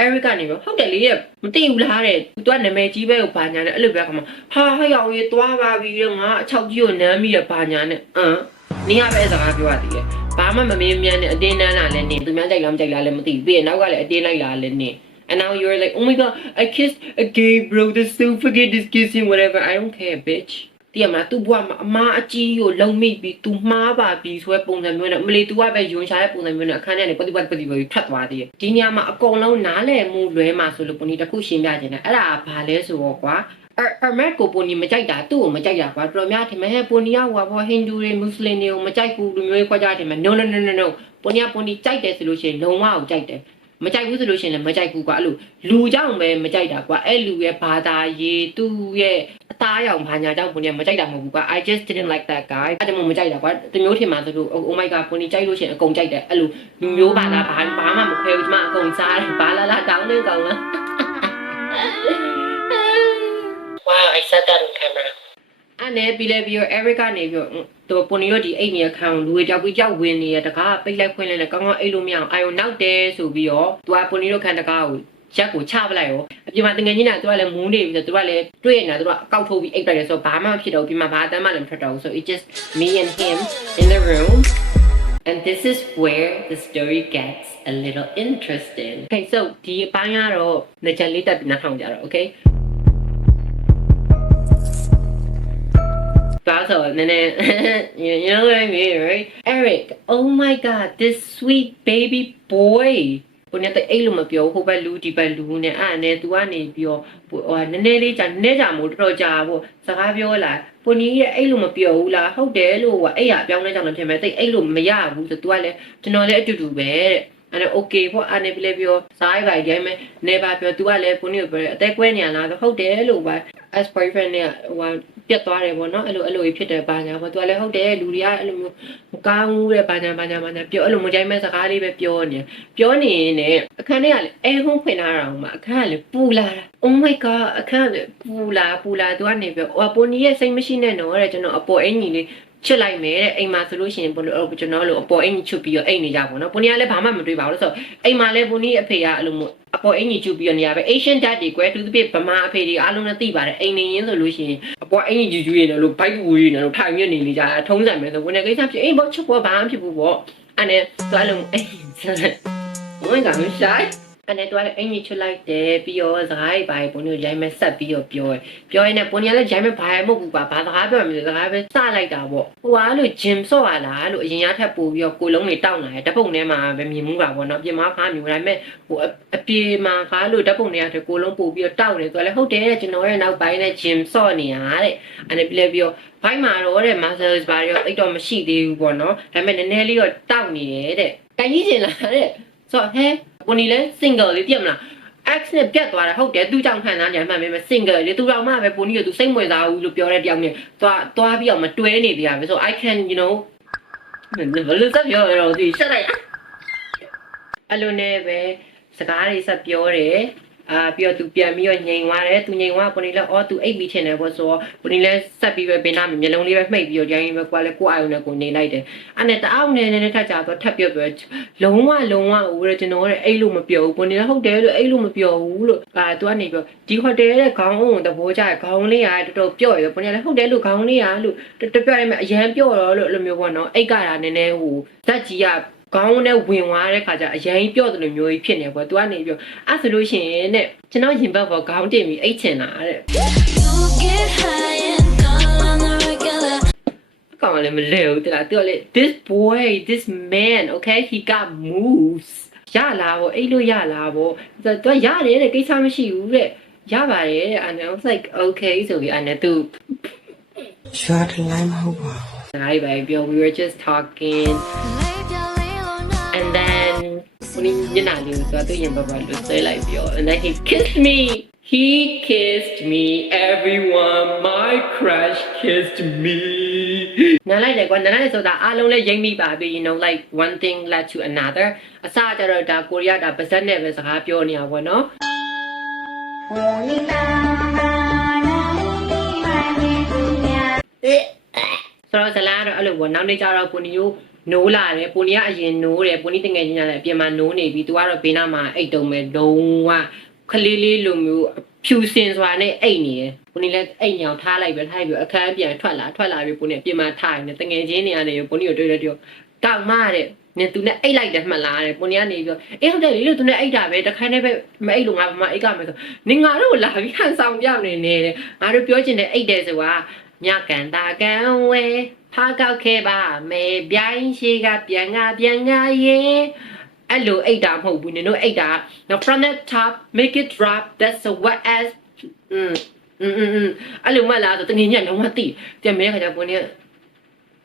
Eric ကနေပြီးဟုတ်တယ်လေမသိဘူးလားတဲ့ तू ကနာမည်ကြီးပဲကိုဘာညာနဲ့အဲ့လိုပြောခါမှာဟာဟဲ့အောင်ရေးသွားပါပြီတော့ငါအချောက်ကြီးကိုနမ်းပြီးတော့ဘာညာနဲ့အမ်နင်ကပဲစကားပြောရသေးတယ်ဘာမှမမေးမြန်းနဲ့အတင်းနန်းလာလဲနေသူများကြိုက်လားမကြိုက်လားလည်းမသိဘူးပြီးရင်နောက်ကလည်းအတင်းလိုက်လာလဲနေ And now you're like, oh my god, I kissed a gay bro, this so forget this kissing, whatever. I don't care, bitch. တည်မလား तू ဘွားမှာအမားအကြီးကိုလုံမိပြီး तू မှားပါပြီဆိုတဲ့ပုံစံမျိုးနဲ့မလီ तू ကပဲယွန်ရှာတဲ့ပုံစံမျိုးနဲ့အခန်းထဲကနေပฏิပတ်ပฏิပတ်ထွက်သွားသေးတယ်ဒီနေရာမှာအကုန်လုံးနားလည်မှုလွဲမှာဆိုလို့ပုံဒီတစ်ခုရှင်းပြခြင်းတယ်အဲ့ဒါဘာလဲဆိုတော့ကွာအမက်ကိုပုံနီမကြိုက်တာသူ့ကိုမကြိုက်တာကွာတော်တော်များထင်မယ်ဟဲ့ပုံနီကဟိုဘောဟိန္ဒူတွေမွတ်စလင်တွေကိုမကြိုက်ဘူးလူမျိုးတွေခွဲခြားတယ်မယ် no no no no no ပုံနီကပုံနီကြိုက်တယ်ဆိုလို့ရှိရင်လုံးဝကိုကြိုက်တယ် မကြိုက်ဘူးဆိုလို့ရှိရင်လည်းမကြိုက်ဘူးကွာအဲ့လိုလူကြောင့်ပဲမကြိုက်တာကွာအဲ့လူရဲ့ဘာသာရေးသူ့ရဲ့အသားအရောင်ဘာညာကြောင့်ပုံနီကမကြိုက်တာမဟုတ်ဘူးကွာ I just didn't like that guy အဲ့ဒါမှမကြိုက်တာကွာတမျိုးထင်မှာဆိုလို့ oh my god ပုံနီကြိုက်လို့ရှိရင်အကုန်ကြိုက်တယ်အဲ့လိုလူမျိုးဘာသာဘာဘာမှမခွဲဘူးကျမအကုန်စားတယ်ဘာလာလာတောင်းနေကောင်လား Wow I said that on camera အဲ့နဲ့ပြီးလဲပြီးတော့ Eric ကနေပြီးတော့ သူပုံနေရဒီအိတ်နေရခံလူတွေကြောက်ပြီးကြောက်ဝင်နေရတကားပိတ်လိုက်ဖွင့်လိုက်နဲ့ကောင်းကောင်းအိတ်လို့မရအောင်အာယုံနောက်တယ်ဆိုပြီးတော့သူကပုံနေရခံတကားကိုရက်ကိုချပလိုက်ရောအပြင်မှာတငယ်ချင်းကသူကလည်းမူးနေပြီးတော့သူကလည်းတွေ့နေတာသူကအကောက်ထုတ်ပြီးအိတ်ပလိုက်တယ်ဆိုတော့ဘာမှမဖြစ်တော့ဘူးပြင်မှာဘာအတမ်းမှလည်းမထွက်တော့ဘူး so it just me and him in the room and this is where the story gets a little interesting okay so ဒီအပိုင်းကတော့ငကြလေးတက်ပြီးနောက်ထောင်ကြတော့ okay ဒါဆိုနည်းနည်း you you know what I mean right Eric oh my god this sweet baby boy ကိုနဲ့တဲ့အဲ့လိုမပြောဟိုဘက်လူဒီဘက်လူနဲ့အဲ့နဲ့ तू ကနေပြီးတော့ဟိုနည်းနည်းလေးကြာနည်းနည်းကြာမို့တော်တော်ကြာပေါ့စကားပြောလာကိုနီးရဲ့အဲ့လိုမပြောဘူးလားဟုတ်တယ်လို့ဟိုအဲ့ရအပြောင်းလဲကြောင်လည်းဖြစ်မယ်တိတ်အဲ့လိုမရဘူးဆို तू ကလည်းကျွန်တော်လည်းအတူတူပဲတဲ့ အဲ့တော့ okay ပေါ့အဲ့နဲ့ပြလဲပြောစားရိုက်တိုင်းမဲ့နေပါပြော तू ကလည်းကိုနီးကိုပြောအသက်ကွဲနေရလားဆိုဟုတ်တယ်လို့ပါ ex boyfriend နဲ့ဟိုပြတ်သွားတယ်ပေါ့နော်အဲ့လိုအဲ့လိုဖြစ်တယ်ဘာညာပေါ့ तू ကလည်းဟုတ်တယ်လူတွေကအဲ့လိုမျိုးမကောင်းဘူးတဲ့ဘာညာဘာညာဘာညာပြောအဲ့လိုမကြိုက်မဲ့စကားလေးပဲပြောနေပြောနေရင်အခန်းထဲကလည်းအဲဟုံးဖွင့်လာတာအောင်မအခန်းကလည်းပူလာတာ oh my god အခန်းကလည်းပူလာပူလာ तू ကနေပြောဟိုပိုနီရဲ့စိတ်မရှိနဲ့နော်တဲ့ကျွန်တော်အပေါ်အင်ကြီးလေး ချစ်လိုက်မယ်တဲ့အိမ်မှာဆိုလို့ရှိရင်ဘလို့ကျွန်တော်လို့အပေါ်အင်ကြီးချွတ်ပြီးတော့အိမ်နေကြပါတော့ပိုနီကလည်းဘာမှမတွေးပါဘူးလို့ဆိုအိမ်မှာလည်းပိုနီအဖေကအဲ့လိုမျိုးအပေါ်အင်ကြီးချွတ်ပြီးတော့နေရပဲ Asian dad တွေကွယ်သူသဖြင့်ဗမာအဖေတွေအားလုံးလည်းသိပါတယ်အိမ်နေရင်းဆိုလို့ရှိရင်အပေါ်အင်ကြီးကျူးရင်းလို့ဘိုက်ပူရင်းလို့ထိုင်မြနေနေကြအထုံးစံပဲဆိုဝင်နေကိစ္စဖြစ်အိမ်ဘောချစ်ဘောဘာမှဖြစ်ဘူးပေါ့အဲ့နဲ့သူအဲ့လိုအိမ်ဝင်ကမရှိ အဲ့နဲ့တော့အင်ကြီးချလိုက်တယ်ပြီးတော့စကားတွေပါပုံမျိုးရိုင်းမဲ့ဆက်ပြီးတော့ပြောတယ်ပြောရင်လည်းပုံရလည်းရိုင်းမဲ့ဘာမှမဟုတ်ဘူးပါဘာစကားပြောမှမလဲစကားပဲစလိုက်တာပေါ့ဟိုကလို့ဂျင်ဆော့ရလားလို့အရင်ရထက်ပို့ပြီးတော့ကိုလုံးတွေတောက်လာတယ်ဓပုံထဲမှာပဲမြင်မှုပါပေါ့နော်ပြင်မှာခါမျိုးဒါပေမဲ့ဟိုအပြေမှာခါလို့ဓပုံတွေကတကိုလုံးပို့ပြီးတော့တောက်တယ်သူကလည်းဟုတ်တယ်ကျွန်တော်ရဲ့နောက်ပိုင်းနဲ့ဂျင်ဆော့နေရတဲ့အဲ့နဲ့ပြလဲပြီးတော့ဘိုင်းမှာတော့တဲ့ muscles ဘာတွေတော့အိတ်တော့မရှိသေးဘူးပေါ့နော်ဒါပေမဲ့နည်းနည်းလေးတော့တောက်နေတယ်တဲ့တိုင်ကြီးကျင်လာတဲ့ ဆိုတော့ဟဲကိုနီလဲ single လေးပြတ်မလား X နဲ့ပြတ်သွားတာဟုတ်တယ်သူကြောင့်ခံစားကြမှန်ပဲ single လေသူတော့မှပဲပုံကြီးကသူစိတ်ဝင်စားဘူးလို့ပြောတဲ့တယောက်နဲ့သွားသွားပြီးတော့မတွဲနေကြပဲဆို I can you know ဘယ်လိုဆက်ပြောရတော့ဒီဆက်လိုက်အလိုနဲ့ပဲစကားတွေဆက်ပြောတယ် အာပြီးတော့သူပြန်ပြီးတော့ငြိမ်သွားတယ်သူငြိမ်သွားပုံနေလဲအော်သူအိတ်ပြီးထင်တယ်ပေါ့ဆိုတော့ပုံနေလဲဆက်ပြီးပဲပင်နာမျက်လုံးလေးပဲမှိတ်ပြီးတော့ကြိုင်းပဲကွာလဲကိုအာယုံနဲ့ကိုနေလိုက်တယ်အဲ့နဲ့တအားနဲ့နဲ့ထပ်ကြတော့ထပ်ပြောပြောလုံးဝလုံးဝဟိုရကျွန်တော်ရဲ့အိတ်လို့မပြောဘူးပုံနေလဲဟုတ်တယ်လို့အိတ်လို့မပြောဘူးလို့အာသူကနေပြောဒီဟိုတယ်ရဲ့ခေါင်းအုံသဘောကျခေါင်းလေးကတော်တော်ပြော့ရပုံနေလဲဟုတ်တယ်လို့ခေါင်းလေးကလို့တပြောရမယ်အရန်ပြော့တော့လို့အဲ့လိုမျိုးပေါ့နော်အိတ်ကတာနည်းနည်းဟိုဇက်ကြီးက ကောင်းနဲ့ဝင်သွားတဲ့ခါကျအရင်ပြော့တယ်လို့မျိုးကြီးဖြစ်နေပေါ့။ तू ကနေပြောအဲ့ဆိုလို့ရှိရင်တဲ့ကျွန်တော်ရင်ဘတ်ပေါ်ခေါင်းတင်ပြီးအိတ်ချင်တာတဲ့ You get high and call on the regular. အကောင်ကလည်းမလဲဘူးတလားသူကလေ this boy this man okay he got moves ရလာဗောအဲ့လိုရလာဗောသူကရတယ်တဲ့ကိစ္စမရှိဘူးတဲ့ရပါတယ်တဲ့ and I was like okay ဆိုပြီးအဲ့နဲ့သူရွာတလိုင်းမဟုတ်ပါဘူးနားရီပဲပြော we were just talking ကိုင်းညနာလေးကိုသူကသူ့ရင်ဘဘလို့ဆွဲလိုက်ပြော and then he kissed me he kissed me everyone my crush kissed me နားလိုက်တယ်ကွာနားလိုက်ဆိုတာအားလုံးလည်းရိမ့်မိပါပြီ you know like one thing led to another အစကြတော့ဒါကိုရီးယားဒါပါဇက်နဲ့ပဲစကားပြောနေတာပေါ့နော်ဆိုတော့ဇလာကတော့အဲ့လိုပေါ့နောက်နေ့ကျတော့ပူနီယို နိုးလာတယ်ပူနီကအရင်နိုးတယ်ပူနီတငယ်ချင်းရတယ်အပြင်မှာနိုးနေပြီသူကတော့ဘေးနားမှာအိတ်တုံပဲလုံးဝခလေးလေးလိုမျိုးဖြူစင်စွာနဲ့အိတ်နေတယ်ပူနီလည်းအိတ်ညောင်ထားလိုက်ပဲထားပြီးအခန်းပြန်ထွက်လာထွက်လာပြီးပူနီအပြင်မှာထားနေတငယ်ချင်းတွေကနေပူနီကိုတွေ့တယ်ပြောကောက်မတဲ့နင်သူနဲ့အိတ်လိုက်တယ်မှတ်လားတဲ့ပူနီကနေပြောအေးဟုတ်တယ်လေလို့သူနဲ့အိတ်တာပဲတခါနဲ့ပဲမအိတ်လို့ငါဘာမှအိတ်ကမယ်ဆိုနင်ငါတို့လာပြီးဟန်ဆောင်ပြနေနေတယ်ငါတို့ပြောချင်တဲ့အိတ်တယ်ဆိုတာမြကန်တာကန်ဝဲ ဖားကောက်ခဲ့ပါမယ်ပြိုင်းရှိကပြန်ငါပြန်ငါရဲ့အဲ့လိုအိတ်တာမဟုတ်ဘူးနင်တို့အိတ်တာ now from the top make it drop that's a wet ass อืมอืมอืมอืมအဲ့လိုမှလားဆိုတငယ်ညက်လုံးဝတိပြန်မဲခါကျပုံနေ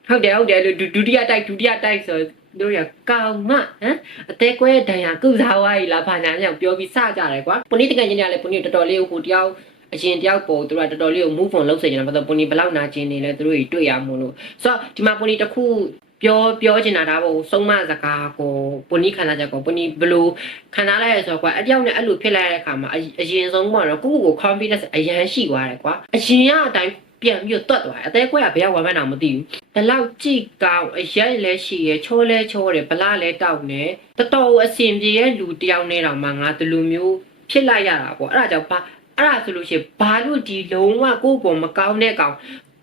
ဟုတ်တယ်ဟုတ်တယ်လို့ဒုဒုတိယတိုက်ဒုတိယတိုက်ဆိုတို့ရကောင်မဟမ်အသေးကွဲဒဏ်ရာကုစားဝါးကြီးလားဘာညာညောင်ပြောပြီးစကြတယ်ကွာပုံနေတကယ်ချင်းတွေကလည်းပုံနေတော်တော်လေးကိုဟိုတယောက် အရင်တယောက်ပေါ်သူတို့ကတော်တော်လေးကို move on လုပ်စေချင်တယ်ဘာလို့ပုံနေဘလောက်နာကျင်နေလဲသူတို့ကြီးတွေ့ရမို့လို့ဆိုတော့ဒီမှာပုံနေတစ်ခုပြောပြောချင်တာဒါပေါ့စုံမစကားကိုပုံနီးခံစားချက်ကိုပုံနီးဘလို့ခံစားလိုက်ရဆိုတော့ကွာအတယောက်နဲ့အဲ့လိုဖြစ်လိုက်တဲ့အခါမှာအအရင်ဆုံးပေါ့နော်ကိုယ့်ကိုယ်ကို confidence အရန်ရှိသွားတယ်ကွာအရင်ကအတိုင်းပြန်ပြီးတော့တွတ်သွားတယ်အသေးကွဲကဘယ်ရောက်ဝင်မှန်းတော့မသိဘူးဒီလောက်ကြည့်ကောင်းအရက်လည်းရှိရချိုးလဲချိုးတယ်ဗလာလည်းတောက်နေတော်တော်အဆင်ပြေရဲ့လူတယောက်နဲ့တောင်မှငါဒီလိုမျိုးဖြစ်လိုက်ရတာပေါ့အဲ့ဒါကြောင့်ဘာ အဲ့ဒါဆိုလို့ရှိရင်ဘာလို့ဒီလုံးဝကိုယ့်ကိုယ်မကောင်းတဲ့ကောင်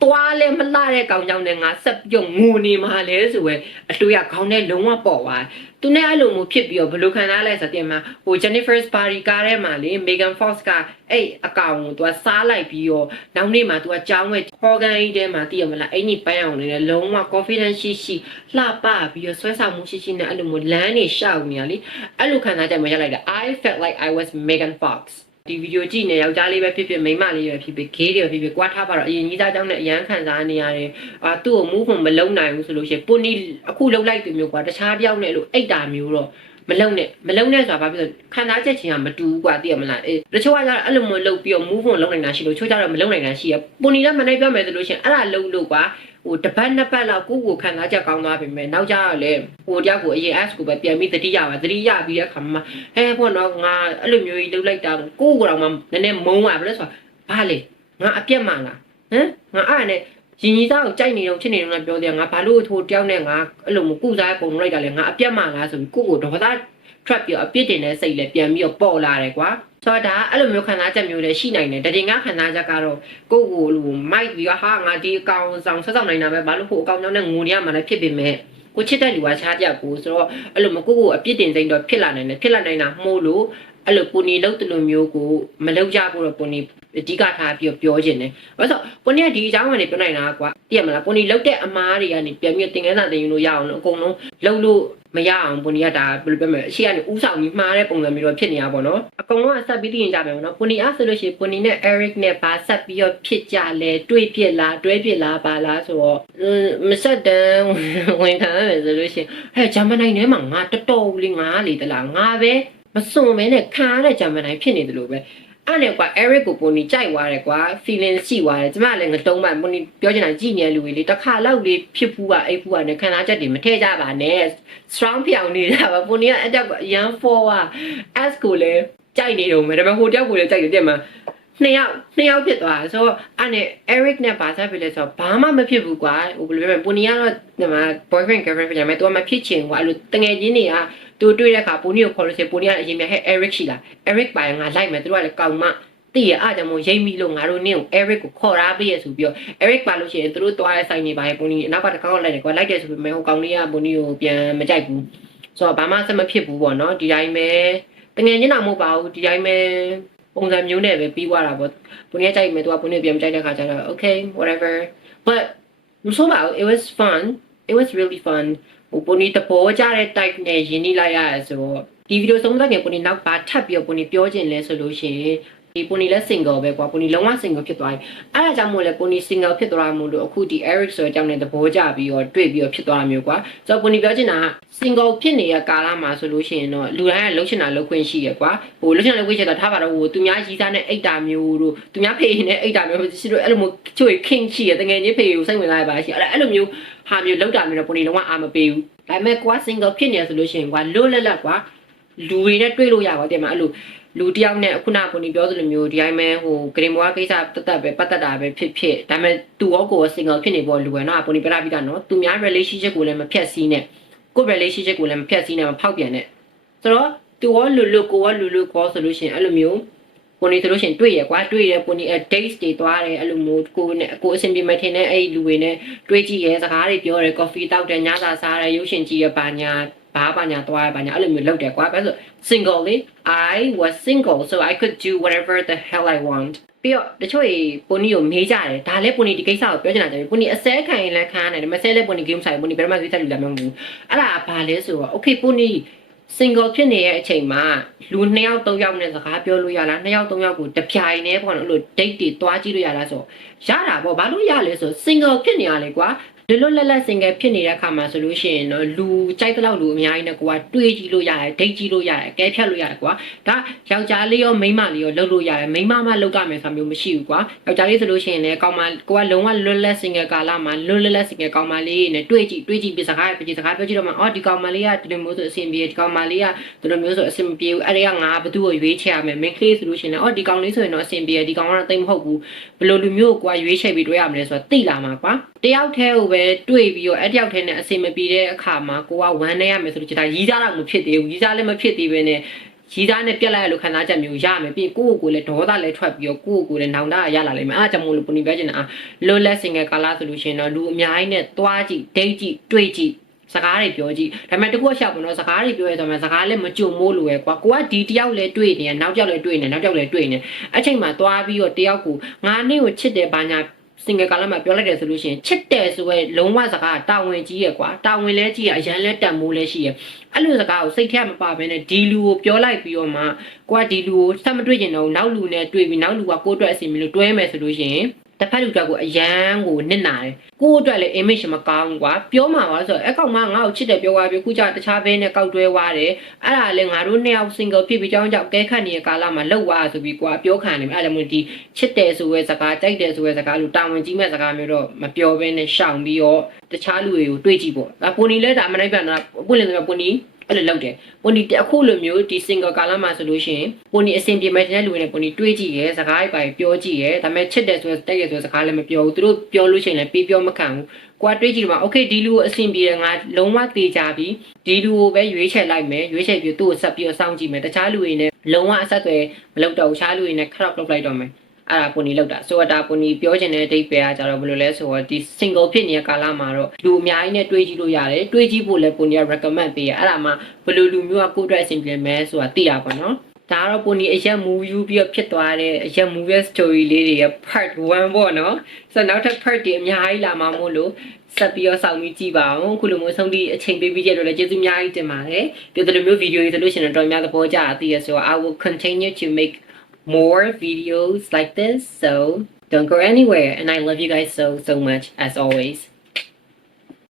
သွားလဲမလှတဲ့ကောင်ကြောင့်လည်းငါဆက်ပြုတ်ငိုနေမှာလဲဆိုပဲအတွေ့ရခေါင်းနဲ့လုံးဝပေါ့သွားတယ်သူနဲ့အဲ့လိုမျိုးဖြစ်ပြီးတော့ဘယ်လိုခံစားလဲဆိုတော့တင်မှာဟို Jennifer's Party ကားထဲမှာလေ Megan Fox ကအဲ့အကောင်ကိုသူကစားလိုက်ပြီးတော့နောက်နေ့မှာသူကကြောင်းဝဲခေါ်ကန်ကြီးထဲမှာတည်ရမလားအဲ့ဒီပန်းအောင်နေတယ်လုံးဝ confidence ရှိရှိလှပပြီးတော့ဆွဲဆောင်မှုရှိရှိနဲ့အဲ့လိုမျိုးလမ်းနေရှောက်နေရလေအဲ့လိုခံစားချက်မရလိုက်တာ I felt like I was Megan Fox ဒီဗီဒီယိုကြည့်နေယောက်ျားလေးပဲဖြစ်ဖြစ်မိန်းမလေးပဲဖြစ်ဖြစ်ဂေးတွေပဲဖြစ်ဖြစ်ကွာထားပါတော့အရင်ကြီးသားကြောင့်လည်းအရန်ခံစားနေရတယ်အာသူ့ကို move မလုံးနိုင်ဘူးဆိုလို့ရှိရင်ပုန်နီအခုလုံးလိုက်တယ်မျိုးကွာတခြားတယောက်နဲ့လို့အိတ်တာမျိုးတော့မလုံးနဲ့မလုံးနဲ့ဆိုတာဘာဖြစ်လို့ခံစားချက်ချင်းကမတူဘူးကွာသိရမလားအေးတချို့ကကျတော့အဲ့လိုမျိုးလုံးပြီးတော့ move on လုံးနိုင်တာရှိလို့ချို့ကျတော့မလုံးနိုင်တာရှိရပုန်နီလည်းမနိုင်ပြောမယ်ဆိုလို့ရှိရင်အဲ့ဒါလုံးလို့ကွာ ဟိုတပတ်နှစ်ပတ်လောက်ကိုယ့်ကိုခံစားချက်ကောင်းသွားပြီမဲ့နောက်ကျတော့လေဟိုတယောက်ကိုအရင် ask ကိုပဲပြန်ပြီးသတိရပါသတိရပြီးတဲ့အခါမှာဟဲပေါ့နော်ငါအဲ့လိုမျိုးကြီးလုံးလိုက်တာကိုယ့်ကိုယ်တော့မှနည်းနည်းမုန်းပါဘယ်လဲဆိုတော့ဘာလဲငါအပြက်မှလားဟမ်ငါအဲ့ဒါနဲ့ရင်ကြီးသားကိုကြိုက်နေတော့ဖြစ်နေတော့လည်းပြောတယ်ငါဘာလို့ထိုတယောက်နဲ့ငါအဲ့လိုမျိုးကုစားပုံလိုက်တာလဲငါအပြက်မှလားဆိုပြီးကိုယ့်ကိုဒေါသ trap ပြီးတော့အပြစ်တင်တဲ့စိတ်လည်းပြန်ပြီးတော့ပေါ်လာတယ်ကွာဆိုတော့ဒါအဲ့လိုမျိုးခံစားချက်မျိုးလည်းရှိနိုင်တယ်တရင်ကခံစားချက်ကတော့ကိုယ့်ကိုယ်လိုမိုက်ပြီးတော့ဟာငါဒီအကောင်ဆောင်ဆက်ဆောင်နိုင်တာပဲဘာလို့ဟိုအကောင်ကြောင့်နဲ့ငိုနေရမှလည်းဖြစ်ပေမဲ့ကိုချစ်တဲ့လူကခြားကြကိုဆိုတော့အဲ့လိုမကိုယ့်ကိုယ်အပြစ်တင်စိတ်တော့ဖြစ်လာနိုင်တယ်ဖြစ်လာနိုင်တာမှုလို့အဲ့လိုပုံနေလောက်တလူမျိုးကိုမလောက်ကြဖို့တော့ပုံနေအဓိကထားပြီးတော့ပြောခြင်းတယ်။ဘာလို့ဆိုပုံနေကဒီအကြောင်းကနေပြောနိုင်တာကွာသိရမလားပုံနေလောက်တဲ့အမားတွေကနေပြန်ပြီးတင်ကန်းစာတင်ယူလို့ရအောင်လို့အကုန်လုံးလောက်လို့ မရအောင်ပုံနေကဒါဘယ်လိုပြောမလဲအရှိကနေဥဆောင်ပြီးမှားတဲ့ပုံစံမျိုးတော့ဖြစ်နေတာပေါ့နော်။အကုန်လုံးကဆက်ပြီးသိရင်ကြမယ်ပေါ့နော်။ပုံနေအားဆိုလို့ရှိရင်ပုံနေနဲ့ Eric နဲ့ဘာဆက်ပြီးတော့ဖြစ်ကြလဲတွေးဖြစ်လားတွဲဖြစ်လားဘာလားဆိုတော့မဆက်တန်းဝင်ခံရမယ်ဆိုလို့ရှိရင်ဟဲ့ဂျမနိုင်ထဲမှာငါတော်တော်လေးငါလေတလားငါပဲမစွန်မဲနဲ့ခံရတဲ့ဂျမနိုင်ဖြစ်နေတယ်လို့ပဲ အဲ့နဲ့ကွာ Eric ကိုပုံနီကြိုက်သွားတယ်ကွာ feeling ရှိသွားတယ်ကျမလည်းငတုံးမှပုံနီပြောချင်တာကြည်နေလူတွေလေတစ်ခါလောက်လေးဖြစ်ဖူးပါအိပ်ဖူးပါနဲ့ခံစားချက်တွေမထည့်ကြပါနဲ့ strong ပြောင်နေတာပါပုံနီကအတက်ရန် for อ่ะ S ကိုလည်းကြိုက်နေတော့မယ်ဒါပေမဲ့ဟိုတယောက်ကိုလည်းကြိုက်တယ်တဲ့မှာနှစ်ယောက်နှစ်ယောက်ဖြစ်သွားဆိုတော့အဲ့နဲ့ Eric နဲ့ပါစားပြီလဲဆိုတော့ဘာမှမဖြစ်ဘူးကွာဟိုဘယ်လိုပြောမလဲပုံနီကတော့ဒီမှာ boyfriend girlfriend ဖြစ်ကြမယ်သူကမဖြစ်ချင်ကွာအဲ့လိုတငယ်ချင်းတွေက သူတွေ့တဲ့အခါပုံနီကိုခေါ်လို့ရှိရင်ပုံနီကအရင်မြဟဲ့ Eric ရှိလား Eric ပါရင်ငါလိုက်မယ်သူတို့ကလည်းကောင်းမတည့်ရအားကြောင့်မို့ရိတ်မိလို့ငါတို့နင့်ကို Eric ကိုခေါ်ထားပေးရဆိုပြီးတော့ Eric ပါလို့ရှိရင်သူတို့သွားတဲ့ဆိုင်နေပါရဲ့ပုံကြီးအနောက်ကတစ်ခေါက်လိုက်တယ်ကွာလိုက်တယ်ဆိုပေမဲ့ဟိုကောင်လေးကပုံကြီးကိုပြန်မကြိုက်ဘူးဆိုတော့ဘာမှဆက်မဖြစ်ဘူးပေါ့နော်ဒီတိုင်းပဲတငယ်ချင်းတော့မဟုတ်ပါဘူးဒီတိုင်းပဲပုံစံမျိုးနဲ့ပဲပြီးသွားတာပေါ့ဘုန်းကြီးကြိုက်မယ်သူကဘုန်းကြီးပြန်မကြိုက်တဲ့ခါကျတော့ okay whatever but မဆိုးပါဘူး it was fun it was really fun ဟိုဘုန်းကြီးတဘောကြတဲ့ type နဲ့ရင်းနှီးလိုက်ရတယ်ဆိုတော့ဒီဗီဒီယိုဆုံးသက်ခင်ဘုန်းကြီးနောက်ပါထပ်ပြီးတော့ဘုန်းကြီးပြောချင်လဲဆိုလို့ရှိရင် ဒီပူနီလည်း single ပဲကွာပူနီလုံးဝ single ဖြစ်သွားပြီအဲ့ဒါကြောင့်မို့လဲပူနီ single ဖြစ်သွားမှုလို့အခုဒီ Eric ဆိုတဲ့အကြောင်းနဲ့သဘောကျပြီးတော့တွေ့ပြီးတော့ဖြစ်သွားမျိုးကွာဆိုတော့ပူနီပြောချင်တာက single ဖြစ်နေတဲ့ကာလမှာဆိုလို့ရှိရင်တော့လူတိုင်းကလှုပ်ချင်တာလှုပ်ခွင့်ရှိရကွာဟိုလှုပ်ချင်တာလှုပ်ခွင့်ရှိတော့ထားပါတော့ဟိုသူများရီးစားနဲ့အိတ်တာမျိုးတို့သူများဖေးနဲ့အိတ်တာမျိုးရှိလို့အဲ့လိုမျိုးချို့ king ရှိရတကယ်ကြီးဖေးကိုစိတ်ဝင်စားရပါရှိအဲ့အဲ့လိုမျိုးဟာမျိုးလောက်တာမျိုးတော့ပူနီလုံးဝအာမပေးဘူးဒါပေမဲ့ကွာ single ဖြစ်နေဆိုလို့ရှိရင်ကွာလွတ်လပ်လပ်ကွာလူတွေနဲ့တွေ့လို့ရပါတဲ့မှာအဲ့လို လူတယောက်နဲ့ခုနကကိုနေပြောသလိုမျိုးဒီတိုင်းပဲဟိုဂရင်ဘွားကိစ္စတသက်ပဲပတ်သက်တာပဲဖြစ်ဖြစ်ဒါပေမဲ့သူရောကိုယ် single ဖြစ်နေပေါ်လူပဲနော်ကိုနေပြလာပြီးတာနော်သူများ relationship ကိုလည်းမဖြတ်စည်းနဲ့ကို relationship ကိုလည်းမဖြတ်စည်းနဲ့မဖောက်ပြန်နဲ့ဆိုတော့သူရောလူလူကိုရောလူလူကိုဆိုလို့ရှိရင်အဲ့လိုမျိုးကိုနေဆိုလို့ရှိရင်တွေ့ရကွာတွေ့ရကိုနေ dates တွေသွားတယ်အဲ့လိုမျိုးကိုနဲ့ကိုအဆင်ပြေမထင်တဲ့အဲ့ဒီလူတွေနဲ့တွေ့ကြည့်ရစကားတွေပြောတယ် coffee တောက်တယ်ညစာစားတယ်ရုပ်ရှင်ကြည့်ရပါညာဘာပါညာသွားရပါညာအဲ့လိုမျိုးလုပ်တယ်ကွာပဲဆိုတော့ single လေ I was single so I could do whatever the hell I want ပြီးတော့တချို့ကြီးပိုနီကိုမေးကြတယ်ဒါလည်းပိုနီဒီကိစ္စကိုပြောချင်တာကြတယ်ပိုနီအစဲခံရင်လည်းခံရတယ်ဒါပေမဲ့ဆဲလည်းပိုနီ game ဆိုင်ပိုနီဘယ်တော့မှကိစ္စလူလည်းမဟုတ်ဘူးအဲ့ဒါဘာလဲဆိုတော့ okay ပိုနီ single ဖြစ်နေတဲ့အချိန်မှာလူ2ယောက်3ယောက်နဲ့စကားပြောလို့ရလား2ယောက်3ယောက်ကိုတပြိုင်တည်းပေါ့နော်အဲ့လို date တွေတွားကြည့်လို့ရလားဆိုရတာပေါ့ဘာလို့ရလဲဆို single ဖြစ်နေရလေကွာ လွတ်လွတ်လပ်လပ် single ဖြစ်နေတဲ့အခါမှာဆိုလို့ရှိရင်တော့လူကြိုက်တဲ့လောက်လူအများကြီးနဲ့ကိုကတွေးကြည့်လို့ရတယ်ဒိတ်ကြည့်လို့ရတယ်ကဲဖြတ်လို့ရတယ်ကွာဒါယောက်ျားလေးရောမိန်းမလေးရောလုပ်လို့ရတယ်မိန်းမမှလုပ်ကြမယ်ဆိုတာမျိုးမရှိဘူးကွာယောက်ျားလေးဆိုလို့ရှိရင်လည်းကောင်းမကိုကလုံးဝလွတ်လပ် single ကာလမှာလွတ်လပ်လပ် single ကောင်းမလေးနဲ့တွေးကြည့်တွေးကြည့်ပြီးစကားပြစကားပြောကြည့်တော့မှအော်ဒီကောင်မလေးကဒီလိုမျိုးဆိုအဆင်ပြေဒီကောင်မလေးကဒီလိုမျိုးဆိုအဆင်မပြေဘူးအဲ့ဒီကငါဘသူ့ကိုရွေးချယ်ရမယ် main case ဆိုလို့ရှိရင်လည်းအော်ဒီကောင်လေးဆိုရင်တော့အဆင်ပြေဒီကောင်ကတော့တိတ်မဟုတ်ဘူးဘယ်လိုလူမျိုးကိုကွာရွေးချယ်ပြီးတွေးရမလဲဆိုတော့သိလာမှာကွာတယောက်တည်းကိုပဲတွေးပြီးတော့အဲ့တယောက်တည်းနဲ့အဆင်မပြေတဲ့အခါမှာကိုကဝမ်းနေရမယ်ဆိုလို့ဒါရီးစားတော့မဖြစ်သေးဘူးရီးစားလည်းမဖြစ်သေးပဲနဲ့ရီးသားနဲ့ပြက်လိုက်ရလို့ခံစားချက်မျိုးရမယ်ပြီးကိုယ့်ကိုယ်ကိုလည်းဒေါသလည်းထွက်ပြီးတော့ကိုယ့်ကိုယ်ကိုလည်းနောင်တရရလာလိမ့်မယ်အားကြောင့်မို့လို့ပူနီပြောချင်တာလွတ်လပ် single ကာလဆိုလို့ရှိရင်တော့လူအများကြီးနဲ့သွားကြည့် date ကြည့်တွေ့ကြည့်စကားတွေပြောကြည့်ဒါပေမဲ့တခုရှောက်ပေါ့နော်စကားတွေပြောရတော့မှစကားလည်းမကြုံမိုးလို့ပဲကွာကိုကဒီတယောက်လည်းတွေ့နေရနောက်တယောက်လည်းတွေ့နေနောက်တယောက်လည်းတွေ့နေအဲ့ချိန်မှာသွားပြီးတော့တယောက်ကိုငါနေ့ကိုချစ်တယ်ဘာညာ single ကာလမှာပြောလိုက်တယ်ဆိုလို့ရှိရင်ချစ်တယ်ဆိုရဲလုံးဝစကားတာဝန်ကြီးရယ်ကွာတာဝန်လဲကြီးရအရန်လဲတန်မိုးလဲရှိရအဲ့လိုစကားကိုစိတ်ထဲမပါဘဲနဲ့ဒီလူကိုပြောလိုက်ပြီးတော့မှကိုကဒီလူကိုဆက်မတွေ့ကျင်တော့နောက်လူနဲ့တွေ့ပြီးနောက်လူကကိုယ့်အတွက်အစီအမီလို့တွဲမယ်ဆိုလို့ရှိရင် တစ်ဖက်လူတစ်ယောက်ကိုအရန်ကိုနစ်နာတယ်ကိုယ့်အတွက်လည်း image မကောင်းဘူးကွာပြောမှာပါဆိုတော့အကောင်မငါ့ကိုချစ်တယ်ပြောသွားပြီးခုကျတခြားဘဲနဲ့ကောက်တွဲသွားတယ်အဲ့ဒါလည်းငါတို့နှစ်ယောက် single ဖြစ်ပြီးကြောင်းကြောင့်ကဲခတ်နေတဲ့ကာလမှာလောက်သွားဆိုပြီးကွာပြောခံနေတယ်အဲ့ဒါမျိုးဒီချစ်တယ်ဆိုရဲစကားကြိုက်တယ်ဆိုရဲစကားလို့တာဝန်ကြီးမဲ့စကားမျိုးတော့မပြောဘဲနဲ့ရှောင်ပြီးတော့တခြားလူတွေကိုတွေးကြည့်ပေါ့ဒါပိုနီလဲဒါအမနိုင်ပြန်တာပွင့်လင်းဆိုပိုနီ အဲ့လိုလုပ်တယ်။ပွန်ဒီအခုလိုမျိုးဒီ single ကာလမှာဆိုလို့ရှိရင်ပွန်ဒီအဆင်ပြေမဲ့တဲ့လူတွေနဲ့ပွန်ဒီတွေးကြည့်ရဲစကားတွေပါပြောကြည့်ရဲဒါပေမဲ့ချစ်တယ်ဆိုတဲ့တက်ရဆိုတဲ့စကားလည်းမပြောဘူးသူတို့ပြောလို့ရှိရင်လည်းပေးပြောမခံဘူး။ကိုကတွေးကြည့်တော့မှ okay ဒီလူကိုအဆင်ပြေတယ်ငါလုံးဝသေးကြပြီဒီလူကိုပဲရွေးချယ်လိုက်မယ်ရွေးချယ်ပြီးသူ့ကိုဆက်ပြီးတော့စောင့်ကြည့်မယ်တခြားလူတွေနဲ့လုံးဝအဆက်အသွယ်မလုပ်တော့ဘူးတခြားလူတွေနဲ့ cut off လုပ်လိုက်တော့မယ်။ အဲ့ဒါပုံနီလောက်တာဆိုတော့ဒါပုံနီပြောချင်တဲ့အတိတ်ပဲကကြတော့ဘယ်လိုလဲဆိုတော့ဒီ single ဖြစ်နေတဲ့ကာလမှာတော့လူအများကြီးနဲ့တွေးကြည့်လို့ရတယ်တွေးကြည့်ဖို့လည်းပုံနီက recommend ပေးရအဲ့ဒါမှဘယ်လိုလူမျိုးကကိုယ့်အတွက်အဆင်ပြေမယ်ဆိုတာသိတာပေါ့နော်ဒါကတော့ပုံနီအရက် move ယူပြီးတော့ဖြစ်သွားတဲ့အရက် move ရဲ့ story လေးတွေရဲ့ part 1ပေါ့နော်ဆိုတော့နောက်ထပ် part တွေအများကြီးလာမှာမို့လို့ဆက်ပြီးတော့စောင့်ပြီးကြည့်ပါအောင်ခုလိုမျိုးဆုံးဒီအချိန်ပေးပြီးကြတော့လည်းကျေးဇူးအများကြီးတင်ပါတယ်ဒီလိုမျိုးဗီဒီယိုတွေဆိုလို့ရှိရင်တော့တော်များသဘောကျတာသိရဆိုတော့ I will continue to make more videos like this. So don't go anywhere. And I love you guys so, so much as always.